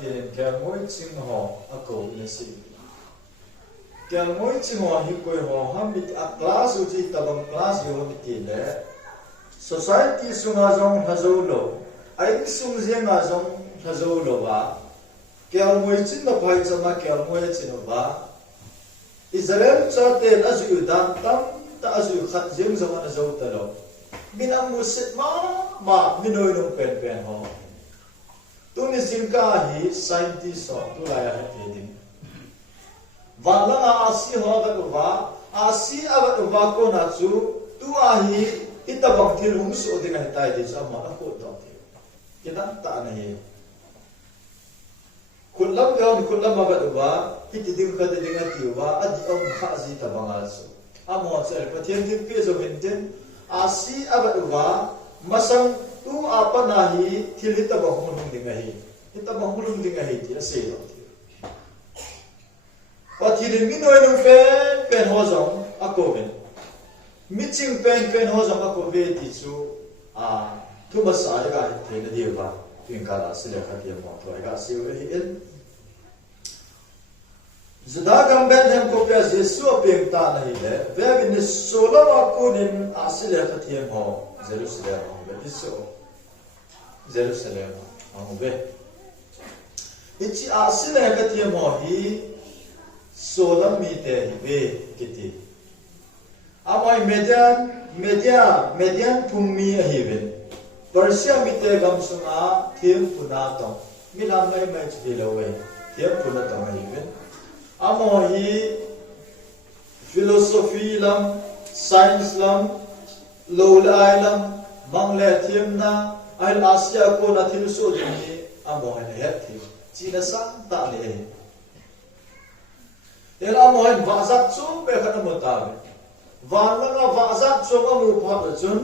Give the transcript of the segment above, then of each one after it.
tiền Kelngoi Ching ho Akou in si Kelngoi Ching ho hi koi ho ham bit a class u chi tabang class yo bit ti le society sunga jong hazo lo ai sung zenga jong hazo lo ba Kelngoi Chin na phai chama Kelngoi Chin ba Israel cha te azu dan tam ta azu khat jeng jong an zo ta lo minam musit ma minoi no pen ho tuni simka hi scientist so tu la ya he ding wala asi ho ga wa asi aba wa ko na chu tu a hi itabang thilum so ding ai tai de sa ma ko to ti kita ta na hi kullam ga wa hiti ding ka de ding ati wa adi om kha ji tabanga so amo sel pathian din pe zo bin asi aba wa masang tu apa nahi thilita bahulung dingahi kita bahulung dingahi ti ase lo ti pathirin minoi no pen hozong akoven miching pen hozong akove ti chu tu basa ga te na diwa tin kala sile khatia mo to ga se we in zada gamben hem ko pya jesu pem ta nahi le ve bin solo akunin asile khatia mo Jerusalem Jerusalem be ichi asile katia mo hi solam mi te be kiti amai median phummi hi ben Persia mi te gam sunga thiem puna to milam mai chi lowe thiem puna to hi ben amo hi philosophy lam science lam lo lai lam mang le thiam na ai asia ko na thil so ni amo he he thi china sang ta le el amo he va zat chu be khan mo ta va la va zat chu amu pha ta chun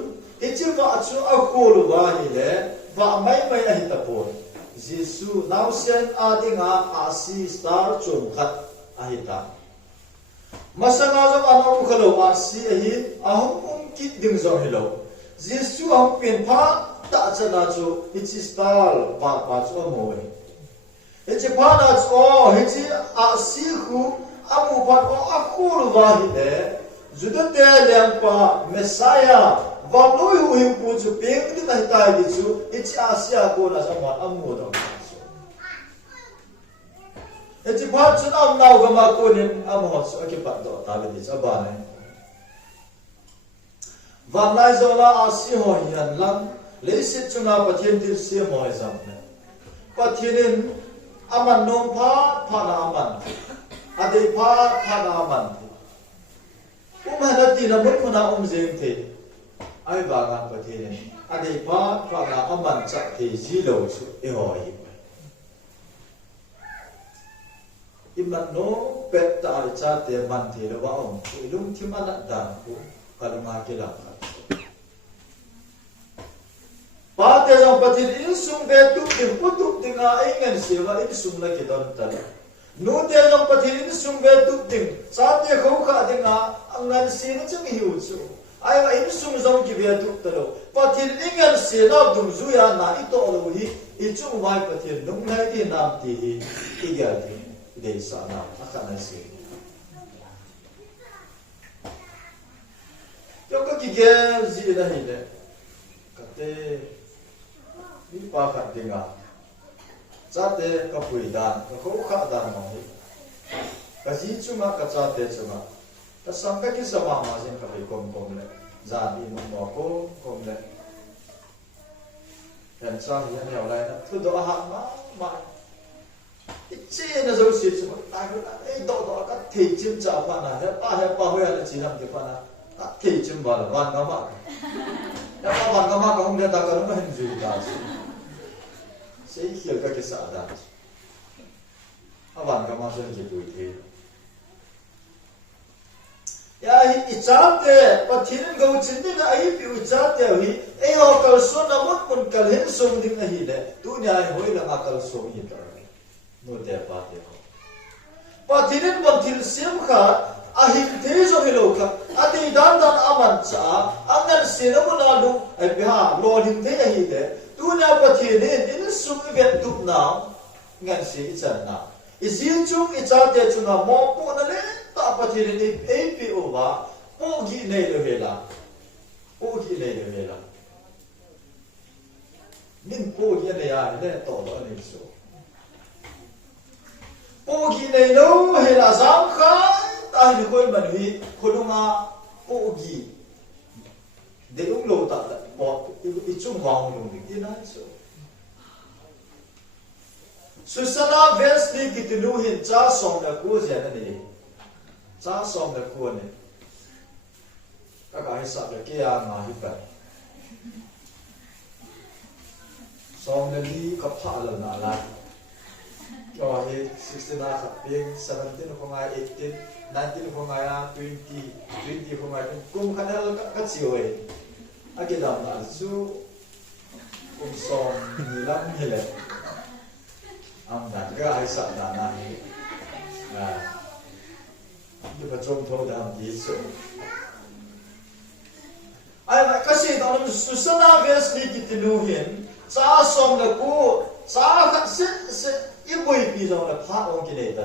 ichi va chu a ko lu ba ni le va mai a hi ta po jesu now sen adinga asi star chum khat a hi ta masanga jong anau khalo asi hi ahum kit ding zo hello jesu am pen pha ta chana chu ichi star ba chu mo we ichi pha na chu ichi asi khu amu pha akur wa hi de juda te lem pa messiah va noi hu him pu chu peng ni ta ta di chu ichi asia ko na sa ma amu do ichi pha chu am nau ga ma ko ni amu chu aki pa do ta be di cha ba ne van lai zola asi ho hian lang le sit chuna pathian til se mo exam ne pathinin aman nom pha na aman ade pha na aman umana ti na mun khuna jeng the ai ba ga pathinin ade pha na aman cha the ji lo chu e ho hi imlan no pet ta cha te man the lo ba om lung thim ana dan ku kalunga ke la ba te jong pathil in sung ve tu tim putuk tinga ingen sewa in sung la ke don ta nu te jong pathil in sung ve tu tim sa te kho kha dinga angan se na chung hiu chu ai wa in sung jong ki ve tu ta lo pathil ingen se na dum zu ya na I to lo hi I chung wai pathil nung nai ti nam ti hi I ga ti de sa na akana se yo ko ki ge ji na hi le kate ni pa khat dinga chate ka pui dan ka kho kha dan ma hi ka ji chuma ka chate chuma ta sam ka ki sama ma jin ka pai kom le za bi mo kom le yan cha hi an yaw lai na thu do ha ma ichi na zo si chuma ta ko ai do ka thei chim cha pa na he pa ho ya le chi nam ke pa na ta thei chim ba la wan ga ma ya pa wan ga ma ka hong le ta ka ru ma hin ju ta sei hiểu các cái xã đàn, bạn các bạn sẽ chỉ tuổi thế. Ya ít chát thế, bắt thiên gấu chín thế là ấy biểu chát thế hì, ấy họ cầu số là một con cầu hết sông đi ngay hì đấy, tu nhà hoi là ngã cầu sông hì đó, nô đẹp bắt thế họ. Bắt thiên bọn thiên xem khát, ahim thế rồi hì lâu khát, đi đan aman cha, anh xem nó muốn làm ai bị ha, lo him thế hì đấy. Tu na Pathenin in sung vet tup now ngan si chan na izin chung icha te chunga mo po na le ta Pathenin ap over po gi nei lo hela po gi nei lo hela nin po gi nei ya le to lo nei so po gi nei lo hela zam khai ta ni koi man hi khulunga po gi de ung lo ta po I chung wang lo ni na so Susana Wesley kitinu hin cha som na ko je na ni cha som na ko ni ka ka sa le ke ya ma hi pa som na li ka pha la na la yo he 16 na ka ping 17 ko ngai 18 19 ko ngai 20 ko ngai kum khanal ka chi oi ake dam na su kum som ni lam hele am da ga ai sa da na ni như là trong thâu đàm tí số ai mà cái gì đó là Susana Wesley kitinu hin cha som là cô cha khát sẽ ít bồi pi rồi là phát ông cái này đó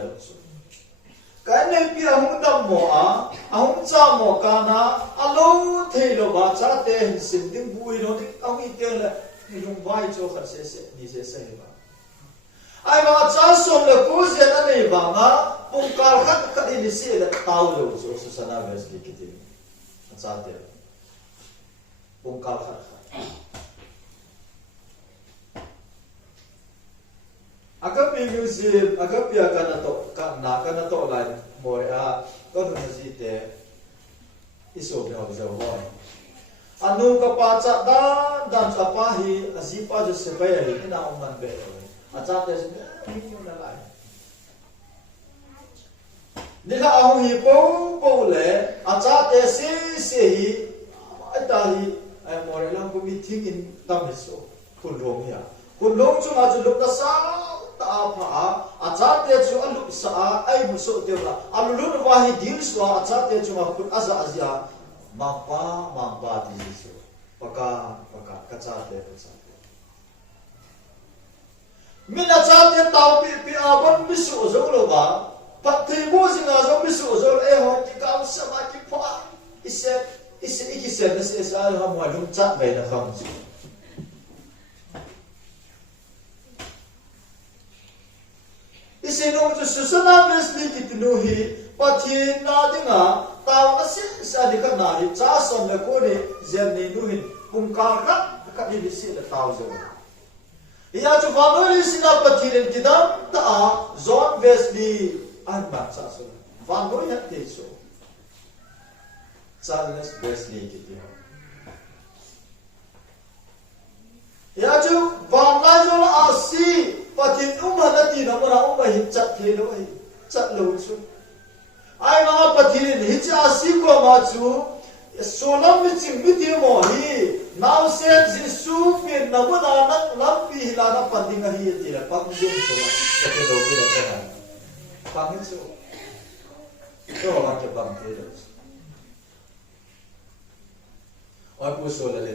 cái này pi ông đâm mỏ ông cha mỏ cana alo thế rồi bà cha tê hình sinh tiếng vui nó thì ông ý tiếng là dùng vai cho khát sẽ đi sẽ ba ai mà cha som là cô gì đó này bà ngã bung kal khát đi sẽ là tao rồi Susana Wesley kitinu cha tê bung kal khát Akou museum, akou pia kana to lai moi a ko nu ji te iso ne ho zo ho anu ka pa cha da dan cha pa hi azi pa jo se pa hi na on man be a cha te ni na lai ni la a hi po le a cha te se hi a ta hi ai mo re lang ko meeting in tam so kun rom ya kun rom chu ma chu lu ta sa ta pha acha te chu alu sa ai mu so te la alu lu wa hi din so acha te chu ma put aza azia ma pa ti so paka ka cha te min acha te tau pi a bon mi so zo lo ba pat te mo sing a zo mi so zo e ho ki ka sa ma ki pha ise na se sa ha mo lu cha be na kham isi nung tu Susana Wesley kitinu hi Pathenin na dinga tao na sa di ka na hi cha som na ko ni zel ni nu hin kum ka ni si da tao zo ya chu va no li sina Pathenin kidam ta John Wesley an ma cha so va no ya te so Charles Wesley kitinu ya chu va na jo a si Pathenin umhanati na mara hi chat the lo hi chat lo chu ai ma Pathenin hi cha si ko ma chu solam mi ching mi ti mo hi now said jisu pe na ma na lam pi la na panding hi ti la pang jin so la ke do ke la ka pang chu to la ke pang te lo ai pu so la le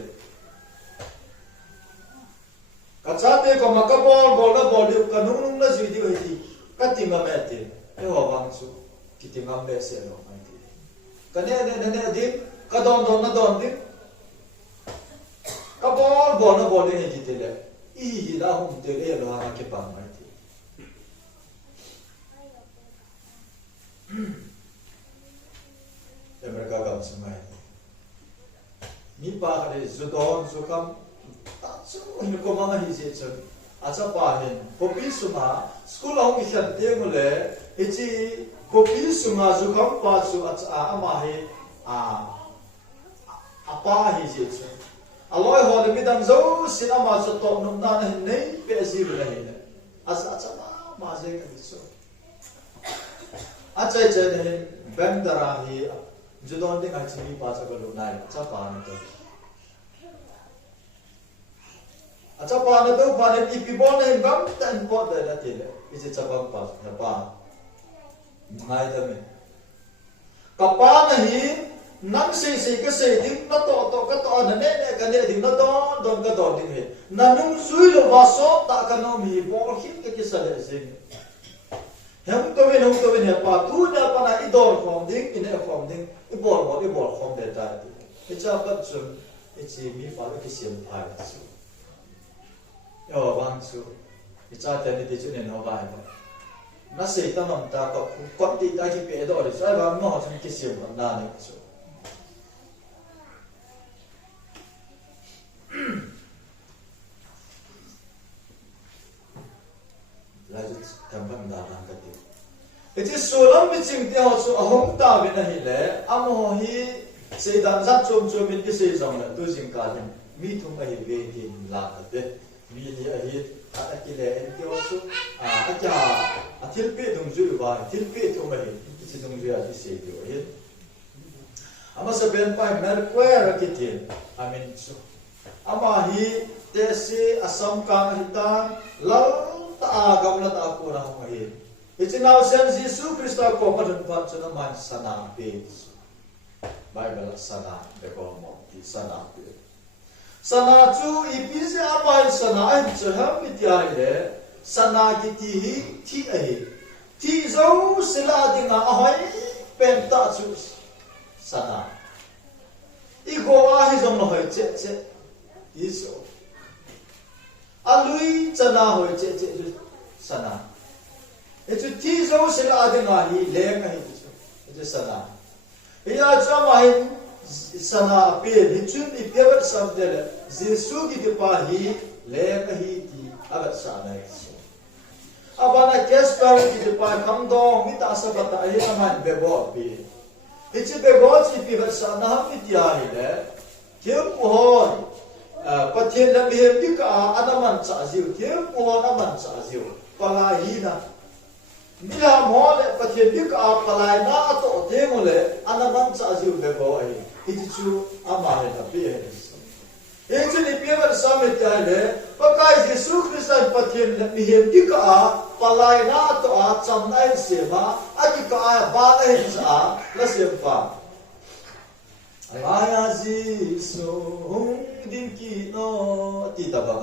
kachate ko makabol na bol ka nung na zui di ti katinga mete e ho bang chu kitinga me se lo mai ti kane din ka don na don din ka bol na bol ne ji te le I la hum te le lo ha ke pa mai ti e mereka gam semai ni pa ka de zudon zukam so hin ko ma hi je chen acha pa hin kopi suma school hong ikhan te ngole echi kopi suma zu kham pa su acha ama he apa hi je chen aloi ho le midam zo sinama so to num na ne nei pe azir la he acha ma je ka so acha je ne ben dara hi judon de ka chi pa sa ko lu nai acha pa na to acha pa na do pa ne ipi bon ne bam tan po da la tele ise chabang pa na pa ngai da me ka pa na hi nang sei cái sei ding nó to cái to nè nè cái nè ding nó to don cái to ding he nanung zui lo va so ta ka no mi bol hit cái sa le zing hem to ven he pa tu na pa na idor form ding in a form ding I bol form de ta ti cha pat chun chi mi fa cái sim phai chu yo bang chu cha te ni ti chu ne no vai nó sei ta nom ta ko ti ta ki pe do ri sai ba mo chun ki sim na ne chu lại cảm ơn đã làm cái điều. Cái số lượng bị chỉnh theo số hông ta bên này lẽ, amo hi xây đàn rất chôm mình cái xây dòng là tôi chỉnh cả lên, mi thùng ấy về thì làm cái đấy, mi thì ấy cái lẽ em theo số cái thiết bị đồng dư và thiết bị thùng ấy cái xây đồng dư là cái xây điều ấy. Ama sa bên phải mer quay ra cái tiền, amen số. Ama hi tesi asam kang hita lau ta gam la ta ko na mai it's now sen Jesus Christ ko pa dun pa chana man sana pe Bible sana de ko mo ti sana pe sana chu ipise apai sana ai chha mi tia le sana ki ti ai ti zo sila dinga ahai pen ta chu sana I go a hi zong no hai che iso alui chana hoi che sana echu ti zo se la de nga hi le nga hi chu sana ya chama hi sana pe ni chun ni pe wat sam de le jesu ki de pa hi le nga hi ti agat sana chu abana kes pa ki de pa kam do mi ta sa ba ta hi aman be bo pe echu be bo chi pe wat sana mi ti a hi le kem ho Pathenin là miền đi cả anh em trả diệu thiếu của anh em trả diệu palai na mi làm họ lệ Pathenin đi cả palai na tổ thế mà lệ anh em trả diệu về bao ấy thì chú ama là bia ấy chứ đi bia vào sao mới thấy lệ pakai Jesus Christ Pathenin là miền đi cả palai na tổ chăm nay xem mà anh cả ba ấy trả là xem phàm Aya Jisu din ki no ti ta ba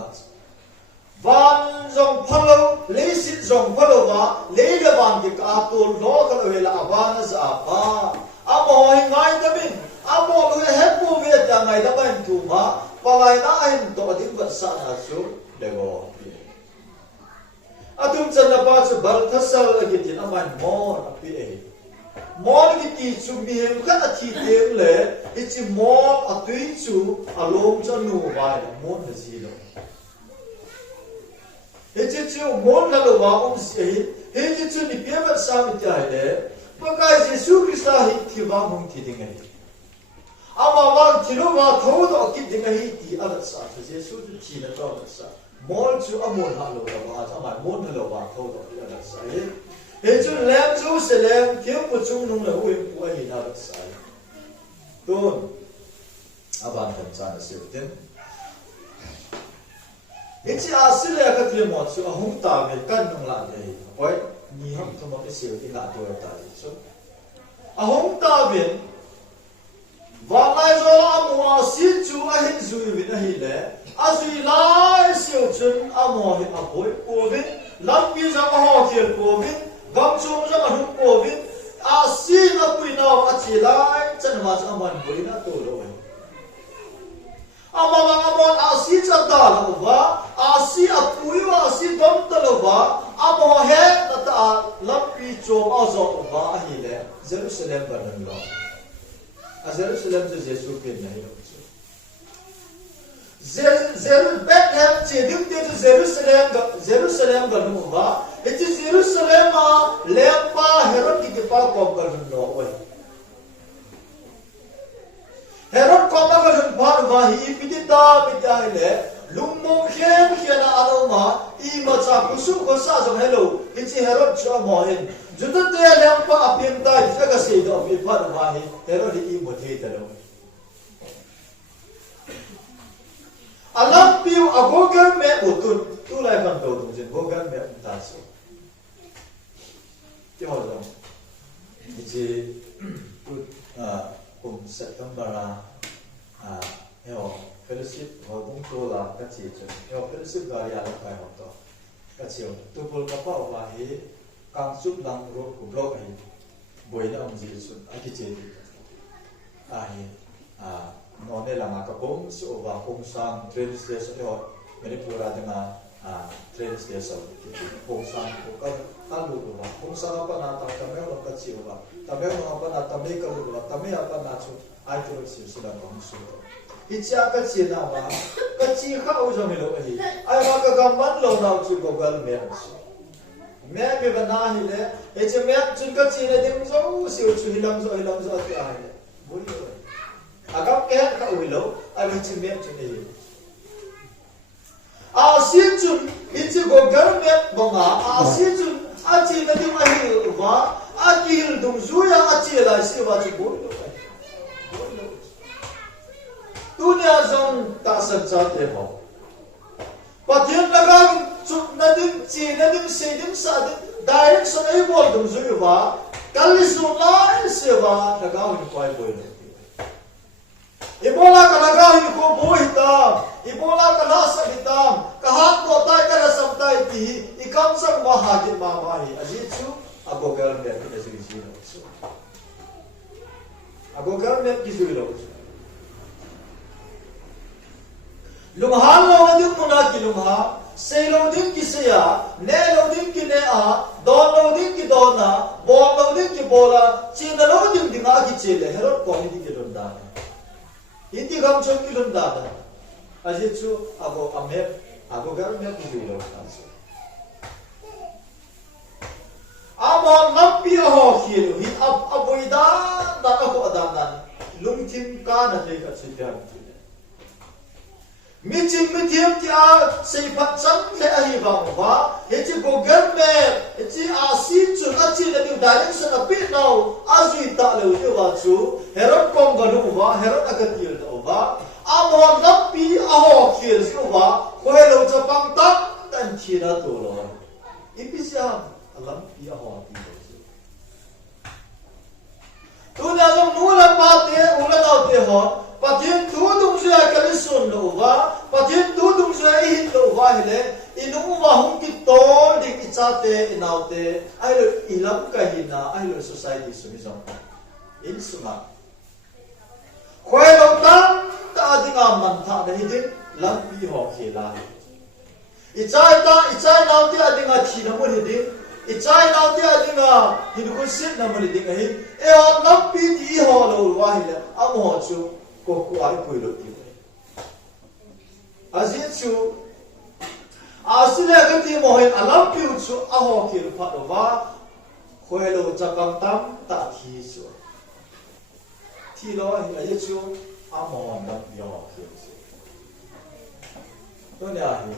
van zong phalo le sit zong phalo ba le ga ban ki ka to lo ka le la abana za pa amo hi ngai ta bin amo lu he pu ve ta ngai da ban tu ma pa lai na hin to din ba sa na su de go atum chan na pa chu bal thasal la ki tin aman mo api e mol ki ti chu mi hem khat a thi tem le ichi mol a tui chu a lom cha nu vai la mon na ji lo ichi chu mon la lo wa si he chu ni pe ba sa mi ta le pa kai Jesu Christ hi thi ba mong thi ding ai ama wa thi lo wa tho do ki ding ai ti a sa Jesu chu chi na to sa mol chu a mon ha lo wa cha ma mon na lo wa tho do ki a sa he chu lem chu se lem thiếu một chung nung là ui của hi na được sai tôn aban kan cha na se tem he chi a se le ka tri mo chu a hung ta ve kan nung la de oi ni ham to mo ke se ti la do ta chu a hung ta ve va lai zo la mo si chu a hin zui vi na hi le a zui lai siu chun a mo hi a boi ko ve lam pi za a ho kiel ko ve gam chung ra ma hung ko vin a si na pui na a chi lai chan ma cha man boi na to lo ai ama amon a si cha da lo wa a si a pui wa si dom ta lo wa amo he na ta lam pi chom a zo wa a hi le Jerusalem ba nan lo a Jerusalem je Jesu pe nai lo Bethlehem che dim te Jerusalem ga nu wa it is Jerusalem ma lepa Herod ki pa ko ga no oi Herod ko ma ga pa wa hi pidita le lummo khem na alo ma I ma cha kusu ko sa zo hello it is Herod cha mo hin juta te lepa apim ta fa ga se do mi pa wa hi Herod I mo the ta lo alam piu agogan me utun tu lai kan to dong jin gogan me ta so ti ho dong ji tu September fellowship hồi bung tu là các chị chứ fellowship gari là phải học đó các chị tu bol các bảo và hi càng giúp làm road của blog ấy buổi đó ông gì xuống ai chị nó này là mà các bông số và bông sang train station đó mình đi pura dengan train station bông sang của các lu và bông sang apa na tamai orang kecil và tamai orang apa na tamai kalau và tamai apa na tu ai tu sudah bông số Icha kecil nama, kecil kau jangan lo ini. Ayah maka gambar lo nak cuci Google Maps. Map ni benar ni. Icha map cuci kecil ni dia mesti siu cuci hilang tu apa ni. Boleh. Agak kaya kau hilang, ayah cuci map cuci ni. Asyik cuci, icha Google Map banga. Asyik cuci, asyik ni dia mahir ubah. Akhir dum zuya asyik lah siu baca boleh. Dunia zong tak sejat leho. Pathenin lagam cuk nadim ci nadim sedim sadim direction ay bol dum zuiwa kali sunai sewa lagam ni kwai boy. Ibola ka lagam ni ko boy ta. Ibola ka lasa bitam. Kahat ko tay ka rasam tay ti ikam sang mahagit mamahi. Ajitu Akou garam dia kita sini. Akou garam dia kisu lo. Lumha lo din muna ki lumha, say lo din ki saya, ne lo din ki ne don lo din ki dona, bol lo din ki bola, china lo din dinga ki chile, herot ko hindi ki lunda. Hindi gam chon ki lunda. Ajitu Akou garam me ki lo. Amon nampi ho ki hi aboida da ko adanan. Lungtim ka na le ka chiam. Meeting dia sifat santai ahi bangwa, itu Google Map, itu asyik cun asyik dari direction api nau, asyik tak lewu itu wacu, herot kong galu wa, herot agak tiel tu wa, amon nampi aho kiel siu wa, kue lewu cepang tak dan cina tu loh, ipi siam alam pi aho tiel. Tu dalam nulan mati, ulan auti ho. Pathenin tu dung saya kali sun lo wa, pathenin tu dung saya ihin lo wa hele, inu mahung kitol di kicate inaute, ayo ilam kahina, ayo society sumi sampai, in suma. Kau lo tan tak ada ngaman tak ada hidup, lampi hoki lah. Icai nauti ada ngaci namun hidup, icai nauti ada ngah hidup kusit namun hidup ahin, lampi di ho lo wa hele, amu hocu. Kau ai pui lo ti. Azizu asile gati mohin alam piu chu aho kil phatwa khoelo chakam tam ta thi chu. Thi lo hi azizu amo nam yo kil. To ne a hi.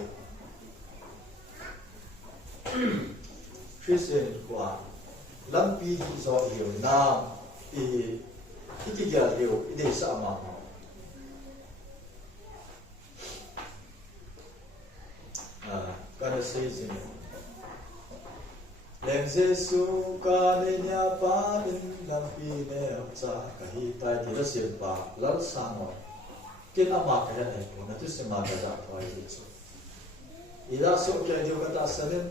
Christian kwa lampi hi zo hi na iki ya leo ide sa ma. Kada sejin lengse su ka ne nya pa din lampi ne cha kahi tai ti rasil pa lal sango kin ama ka ne ko na tu sema ka da pa yi chu ida so ke dio ka ta sanin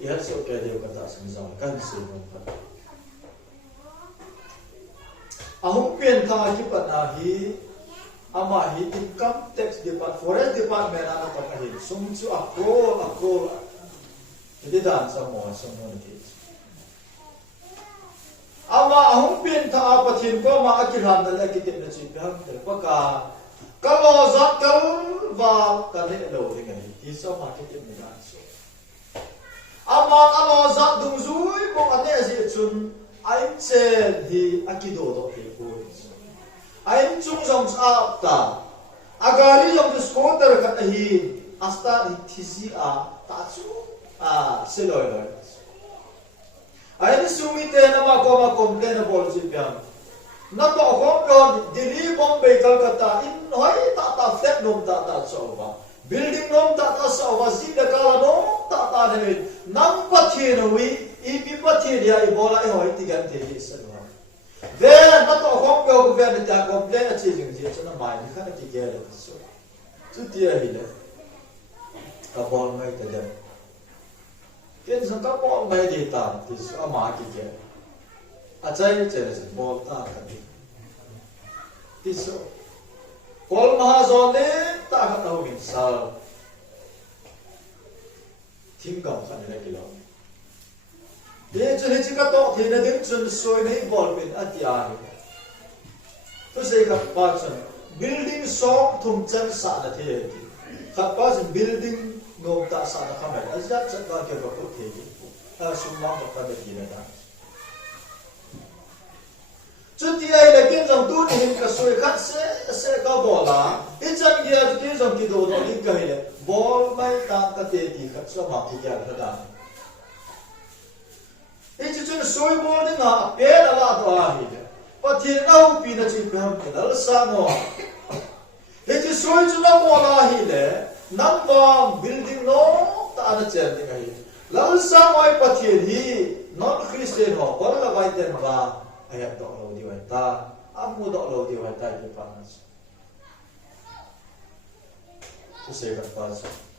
ya so ke dio ka ta sin zong kan se mon pa ahum pen tha ki pa na hi ama hi income tax department forest department ana pa hi sum chu Akou jadi dan semua ni ama ahum pin tha Pathenin ko ma akiran da lagi tin na chi phang terpaka kalau zat kal va kane lo dengan ti so ma ki tin na so ama kalau zat dung zui ko ane asi chun ai chen hi akido do ki ko Ain chung jong sa ta agari jong scooter ka hi asta thisi ta chu seloi ain sumite na ma complain bol ji pyam na to ko Delhi Bombay Calcutta in hoi ta flat nom ta chowa building nom ta chowa si da kala nom ta ne nam Pathenin wi ipi Pathenin ya ibola hoi ti gan te hi selwa về nó to không biểu về để ta có plei là chỉ dừng gì cho nó mãi thì khác cái kia là số chút tia gì đấy cả bọn mày tới đây cái gì các bọn mày đi ta thì số mà cái kia à trái chơi là bọn ta cái gì thì số còn mà rồi đấy ta không đâu mình sao thiên cầm khăn này cái đó để cho nên chỉ có to thì nó đến chuẩn soi này bol bên ở tiệt tôi sẽ gặp bao chân building song thùng chân sa là thế gặp bao chân building ngom ta sa là không phải rất rất là cái vật thế à sung mong một cái gì đó chút thì ai là cái dòng tu thì cái soi khác sẽ có bỏ lá ít chân kia cái dòng cái đồ nó đi cái này bol mai ta cái thế thì khác số mà cái gì đó ít chút soi bol đi na bé là đó à Pathenin Akou pin là chỉ phải cái đó là sao nó ít chút soi chút nó bol là hi lệ nằm vào building nó ta là chơi cái gì là sao mọi Pathenin non Christian họ có là vài tên mà ai học đạo lâu đi vậy ta amu đạo lâu đi vậy ta cái phần tôi sẽ gặp phải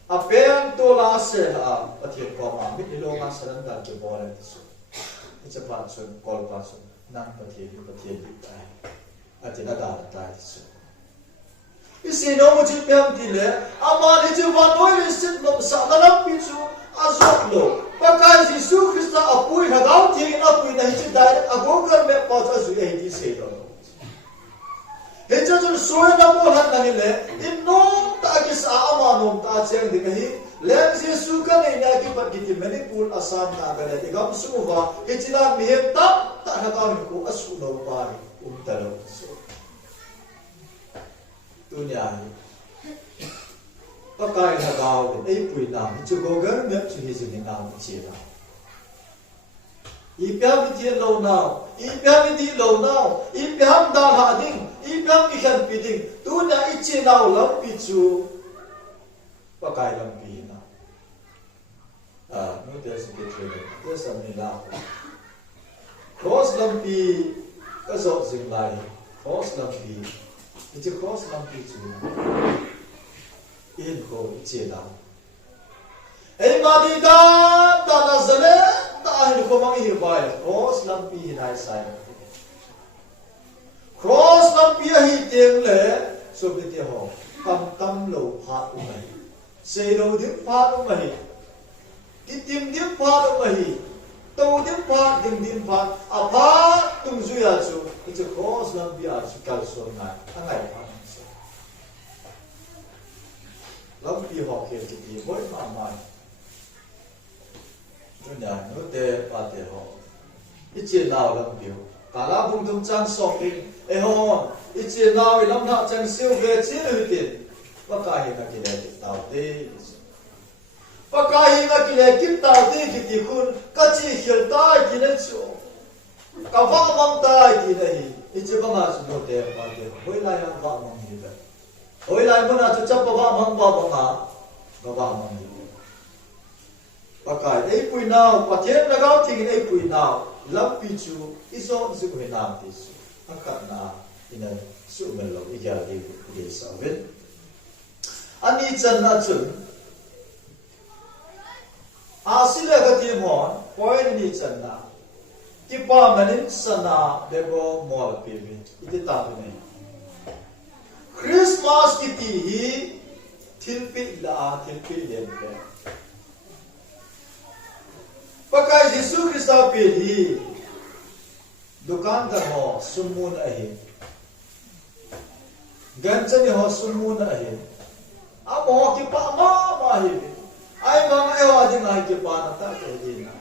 apeng to la se la Pathenin có mà biết đi lâu mà sẽ làm cái bol này itu pasal call pasal nang Pathenin đi tay ati na dar tay so isi no mo chi pem ti le ama ni chi van noi le sit no sa na lam pi chu azok lo pakai Jesus Christa apui na gau ti na apui na chi dai ago kar me pa cha su ei ti se do he cha chu soy na mo han na ni le in no ta ki sa ama nom ta cheng di kahi Lem Jesus kan ini aki pat kiti manipul asam na kada igam suwa hichilan mihem tak tak nakawin ko asu no pari talo so dunia ni pakai nakawin ay pui nam chuko gar mep chu hizin nam chira ipya biti lo now ipya biti lo now ipya da ha ding ipya ikhan piting dunia ichi now lam pichu pakai lam pi no there's a bit training there's some nila cross lampi ka zo jing lai cross lampi it's a cross lampi chu in ko che la ei ma di da na zale ta hi ko mang hi bai cross lampi nai sai cross lampi hi teng le so bi te ho tam lo pha u mai se lo dim pha u mai tim dim pha do mahi to dim pha dim pha a pha tum zu ya chu it's a cross lam bia chu kal so na angai pha so lam pi ho ke ti boy ma ma dunya no te pa te ho ichi naw lam bio kala bung tum chang so ke e ho ichi naw lam na chang siu ve chi lu tin wa ka hi na ki le taw te pakai na kile kita ti kiti kun kachi khilta kile chu kawa mang ta kile hi ichi banga chu te pa te hoi lai ang wa mang hi da hoi lai mana chu chap wa mang ba banga ga wa mang hi pakai ei pui nau Pathenin na gau ting ei pui nau lam pi chu iso zu ko na ti su akat na ina su mel lo i ga de sa ven ani chan na chun asile gati mon point ni channa kipa manin sana debo mol pibi iti ta ne Christmas kiti hi thilpi len pe pakai Jesus Christa pe hi dukan da ho sumun ahi ganchani ho sumun ahi amo kipa ma hi ai mang ai wa ding ai ke pa na ta ke din na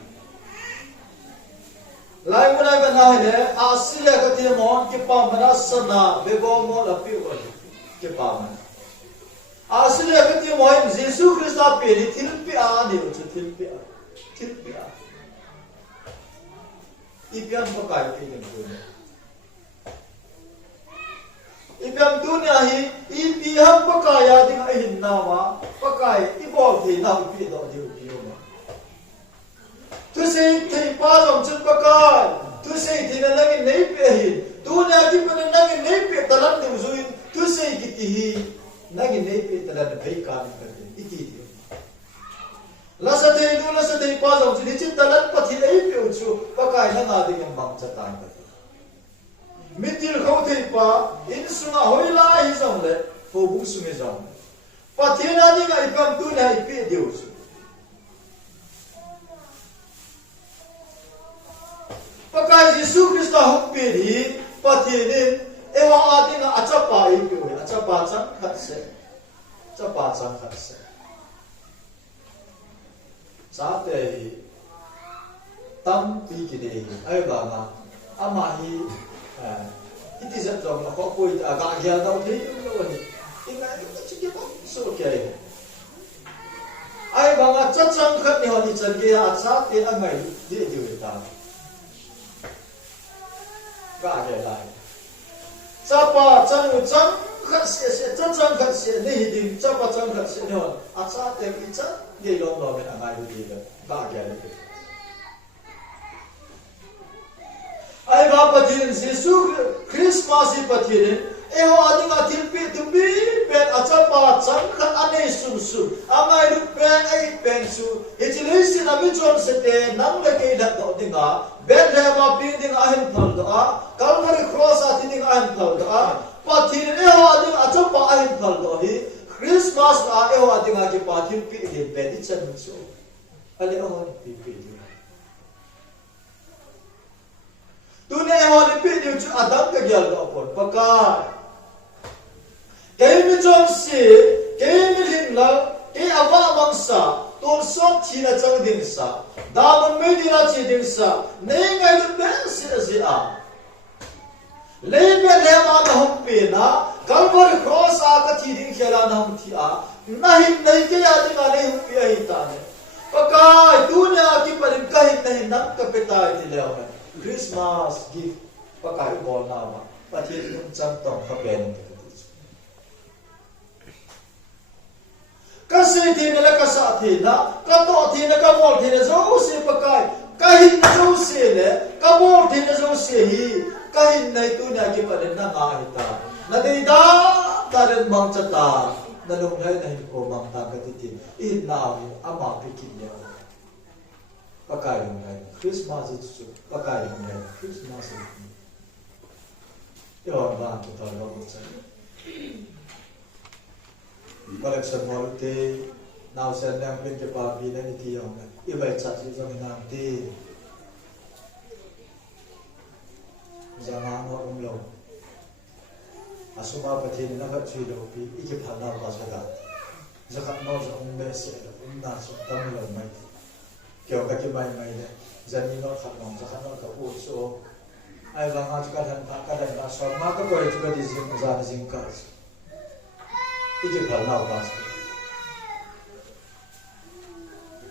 lai mun ai ban hai le asile ka ti mon ke pa mana sana be bo mo la pi wa ke pa man asile ka ti mo Jesus Christa pe ni thil pe a ni chu thil pe a ipian pa kai ke ni ko ipian dunia hi ipiham pa kaya ding ai hin na wa pakai ibol thì nào bị đó điều điều mà tôi xin thầy ba dòng chân pakai tu sei thì nó cái nei pe hi tu na ki pa na cái nei pe talan ni zuin tu sei ki ti hi na cái nei pe talan bei ka ni ka ti ti la sa dei pa jong chi ni chin talan pa thi ei pe chu pa kai na na ding bang cha tan ka mitil khau thei pa in sunga hoila hi jong le ho bu su me jong Pathenin ni ngai pam tu na i pe deu chu pakai Yesus Kristus hok pe hi Pathenin ewa ati na achapa i pe we achapa chang khat se chapa chang khat se sa te hi tam pi ki de ai ba ma ama hi iti zat jong na ko poi aga gya dau the lo ni inga chi ki ba so ke ai ba ma cha chang khat ni ho ni chan ge a sa te a ngai de de we ta ga ge lai sa pa chang khat se chang khat se ni hi ding cha pa chang khat se ni ho a sa te ki cha ge long lo me a ngai de de ga ge le ai ba Pathenin Yesus Christmas i Pathenin eho ading atil pi tu bi pen achapa chang khat ane sum sum amai lu pen ai pen su ejilisi na mi chon sete nang le ke da do dinga ben le ma pi ding a hin thal do a Calvary cross a tin ding a hin thal do a Pathenin eho ading achapa a hin thal do hi Christmas a eho ading a ki Pathenin pi de pen i chan chu ale eho pi tu ne ho ni pi ni chu adam ka gyal do pon pakai ke mi chom si ke mi hin la ke awa bang sa ton sok chi na chang ding sa da mon me di na chi ding sa ne ngai lu ben si a le be le ma na hom pe na Calvary cross a ka chi ding khela na hom thi a na hin nei ke ya ding a nei hom pe ai ta ne pakai tu ne a ki parin ka hin nei nak ka pe ta ti le ho Christmas gift pakai bol na ma Pathenin chang tong ka ben ka se thi na la ka sa thi na ka to thi na ka bol thi na zo se pakai ka hin na zo se le ka bol thi na zo se hi ka hin nei tu na ki parin na nga hi ta na dei da ta ren mang cha ta na lung hai na hi ko mang ta ka ti ti in na ama pi ki ne pakai lung hai Christmas is true. Pakai ni Christmas ni. Yo ba kita lo macam. Collection molte now sen yang pin ke pa bi na ni ti yong. Ibai chat si jong nam ti. Zaman ho lo. Asuma Pathenin na ka chui lo pi iki phan na ba sa ga. Zakat no sa me se na so tam lo mai. Kyo ka ki mai mai le. Jadi no khat nong khat no ka u so ai ba nga ka dan ka dan ba so ma ka ko juga di sim za di sim ka iki phal na ba sa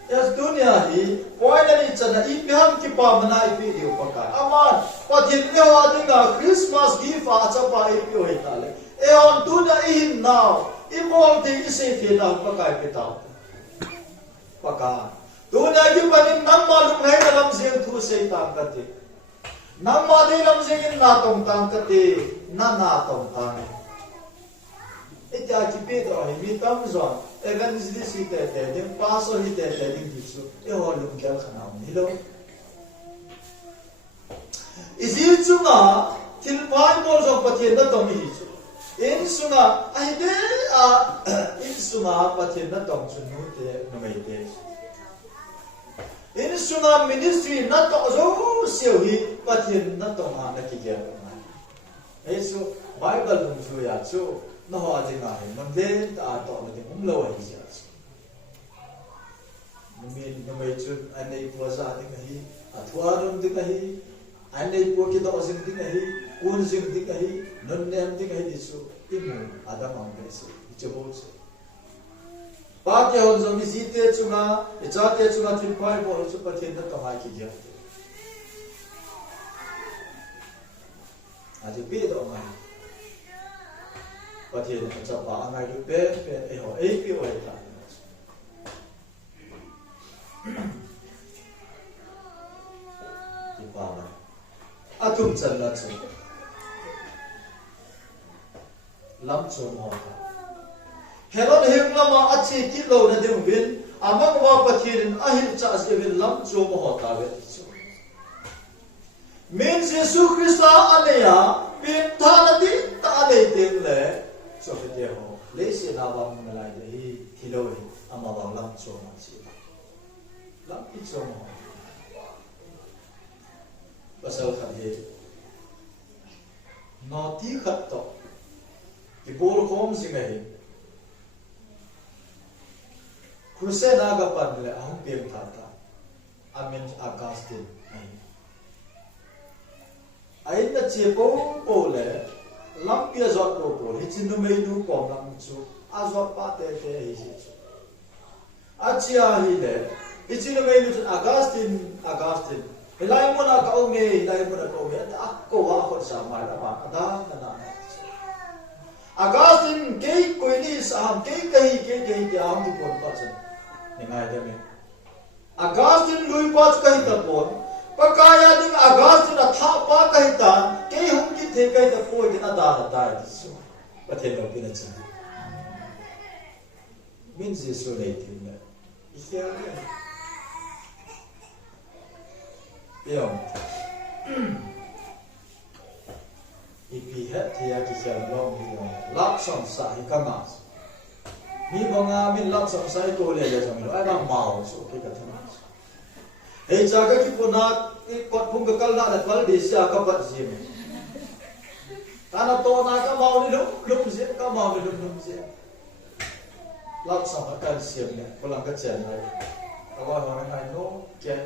yes dunia hi koi na ni chana I pham ki pa mana I pi dio pa ka aman Pathenin ne wa dinga Christmas gift a cha pa I pi oi ta le e on dunia I now I mol ti I se thi na pa ka pi ta pa ka dunia ki panin nam malum hai na lam sing thu se tang ka te nam ma de lam sing in na tong tang ka te na tong tang etya ki pe do hi mi tam zo egan is this it te ding paso hi te ding di su e ho lum kyal khana ni lo izil chunga thil pai bol zo Pathenin na tong hi chu in sunga ai de a in sunga Pathenin na tong chu nu te no mai te in sunga ministry na to zo siu hi Pathenin na to ma na ki ge ma e so Bible dum chu ya chu no ha de nga he man de ta to na de mum lo hi ja min no mai chu anei po za de nga hi a thua rum de nga hi anei po ki do sim de nga hi un sim de nga hi non nem de nga hi chu imu adam ang de se chu bo chu ba ke hon zo mi si te chu nga e cha te chu nga tin pai bo chu Pathenin na to ha ki ge a de pe do nga Pathenin na cha pa angai du pe e ho e pi o ta ki pa ma atum chan na chu lam chu mo ka Herod him lama achi ki lo na ding bin amang wa Pathenin ahil cha sevin lam chu mo ta ve min Jesus Christa aneya bin thana di ta le ting le so fe ho le se na ba mo lai de hi thilo hi ama ba lam chu ma chi lam pi chu mo pasal khat he no ti khat to ki bol khom si me hi Crusade aga pan le ahum pem thata amen Augustine ai na che po le lam pia zot po hi chin no mei nu pom lam chu a zot pa te hi chi chu a chia hi le hi chin no mei nu Augustine elai mo na ka o me elai mo na ko me ta ko wa ko sa ma la ba da na Augustine ke ko ni sa ke ke am tu pon pa chen ningai de me Augustine lui pa ka hi ta pon pakaya ding Augustine tha pa ka hi ta ke hum ki the ka ta po ki na da ti su Pathenin no pin chen min je so le ti me isya yo ipi het thia ki sa long hi lap som sa hi ka ma mi bonga min lap som sa to le le jang lo ai ba mau so ke ka thana ei cha ka ki puna ki kot phung ka kal na da pal di sia ka pat ji me ta na to na ka mau ni lum ji ka mau ni lum ji lap som ka sia me ko lang ka chen ai ka wa ho na no ke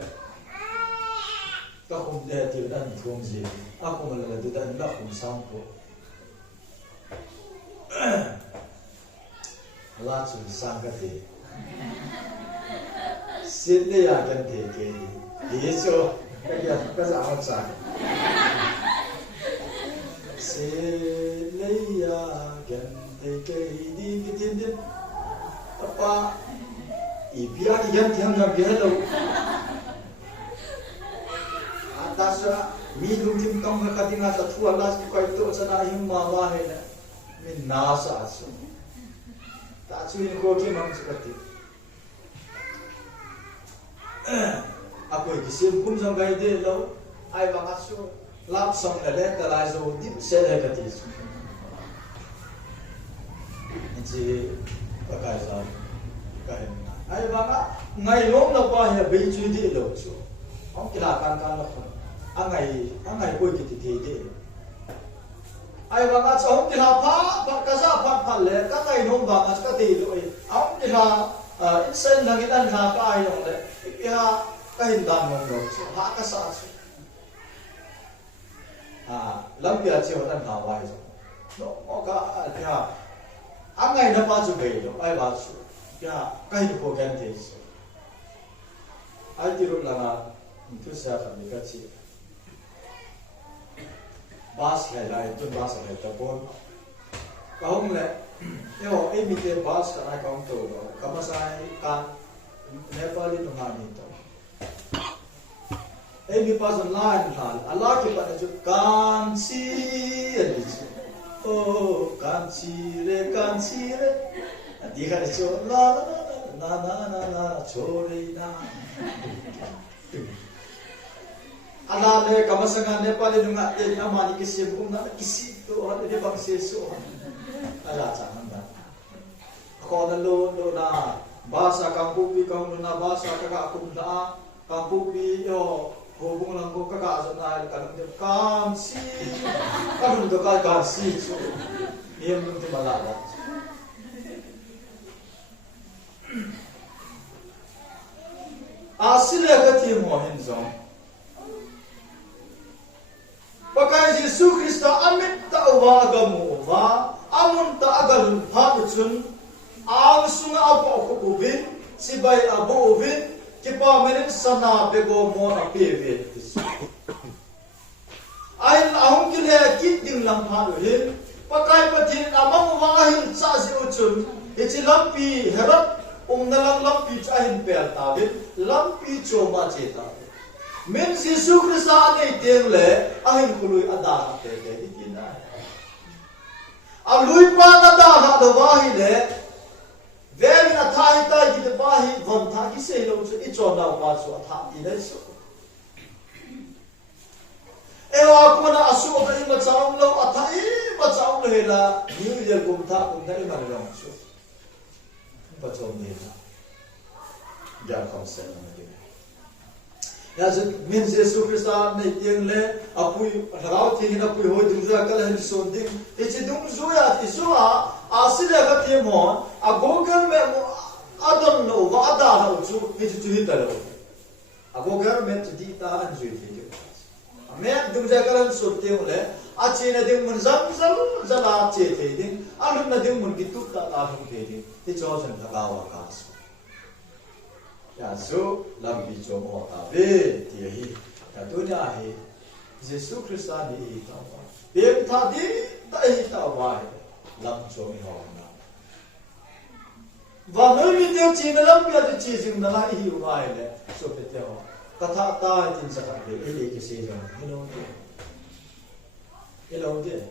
ka khum de ti da ni khum ji a khum la de da ni la khum sam ko la chu sang ka ti sin de ya kan te ke ni so ka ya ka sa ma cha sin de ya kan te ke di ki tin din apa i bia ki yan thiam na ge lo Tasha mi lum tim tong ka dinga ta thua las ki kai to chana him ma wa he na min na sa su ta chu ni ko ki mang chu ka ti Akou ki sim kum sang gai de lo ai ba nga su lap song la le ta lai zo dim se le ka ti su ni chi ka kai sa kai ai ba nga ngai long na pa he bei chu di lo chu ông kia là can là không anh ngày quay cái thì thế ai bảo ngắt ông kia là phá cái giá phá lệ các ngày nông bảo ngắt cái gì rồi ông kia là ít sen là cái đàn hà cái ai rồi đấy cái hình đàn nông rồi phá cái sao lắm bây giờ chiều đàn hà vay rồi nó có cái anh ngày nó bao nhiêu về rồi ai bảo cái hình của cái gì ai thì rồi là tu sa kami kaci bas helai tu bas helai tapon kaum le yo emite bas kana kaum to kamasai kan Nepali tu ngani to emi pas online hal Allah ke pada ju kan si ani oh kan si re dia kan jo la na chore na ala le kamasanga Nepali nunga te amani kisim kum na kisi to hade de bang se so ala changan da khona lo na basa kampupi kaum na basa ka kum na kampupi yo hobung lang ko ka sa na kanung de kam si kanung do ka si so niam nung te malala asile ka ti mo hin zong pakai Jesus Krista amit ta wa gamu wa amun ta agal phat chun ang sunga apo ko ubin sibai abo ubin kipa menin sana bego mo na peve ai ahum kile kit ding lam phat hin pakai pathin amam wa hin sa si uchun ichi lampi herat nalang lampi cha hin per ta bin lampi choma che ta min Giêsu Christa nei tiang le ahin kului ada te te itina a lui pa na da ha do wa hi le ve na thai tai ki de pa hi von tha ki se lo chu I chon na wa chu a tha I le su e wa ko na asu ba I ma chaung lo a tha I ma chaung le la new year kum tha I ma lo chu ba chon ne la ya kon se na de ya je min Giêsu Christa nei tiang le apui rao thi na pui hoi du ra kal hen son ding e che dung zu ya ti su a asile ka ti mo a go kan me adon no wa da ha chu ni chu hi ta lo a go kan me ti ta an zu ti a me dung ra kal hen son ti mo le a che na ding mun zam zam zala che te ding a lu na ding mun ki tu ta ta hu te ding ti cho chen ta ga wa ka su ya so lam bi cho mo ta ve ti hi ya tu nya hi Giêsu Christa ni ta wa be tha di ta hi ta wa lam cho mi ho na và nơi mi tiêu chi na lam bia chi jing na la hi wa le so pe te ho ka tha ta tin sa ka de le ki se jo hello de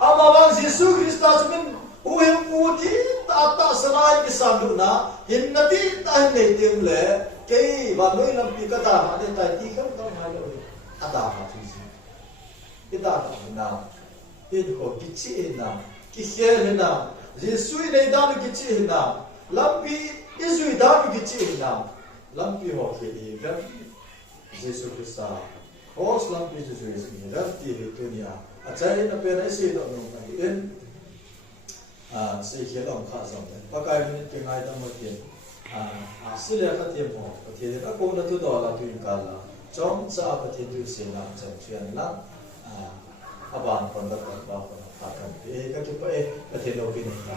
ama bang Giêsu Christa min uhem uti ta sarai ki sandu na hinnati ta nei tem le kei wa noi lam pi ka ta ma de ta ti kam kam ha lo ada ma chi si ita na it ko ki chi na ki he na Giêsu nei da ki chi na lam pi izui da ki chi na lam pi ho ke I ga Giêsu Christa os lam pi ju ju si ra ti he tu nia a chai na pe na si do no ma en se khia long kha zong pa kai min pe ngai ta mo ti si le kha ti mo ti le ka ko na tu do la tu ka la chong cha pa ti tu se na chen chuan la a ban kon da pa pa ka ka e ka tu pa e ka te lo ki ni ta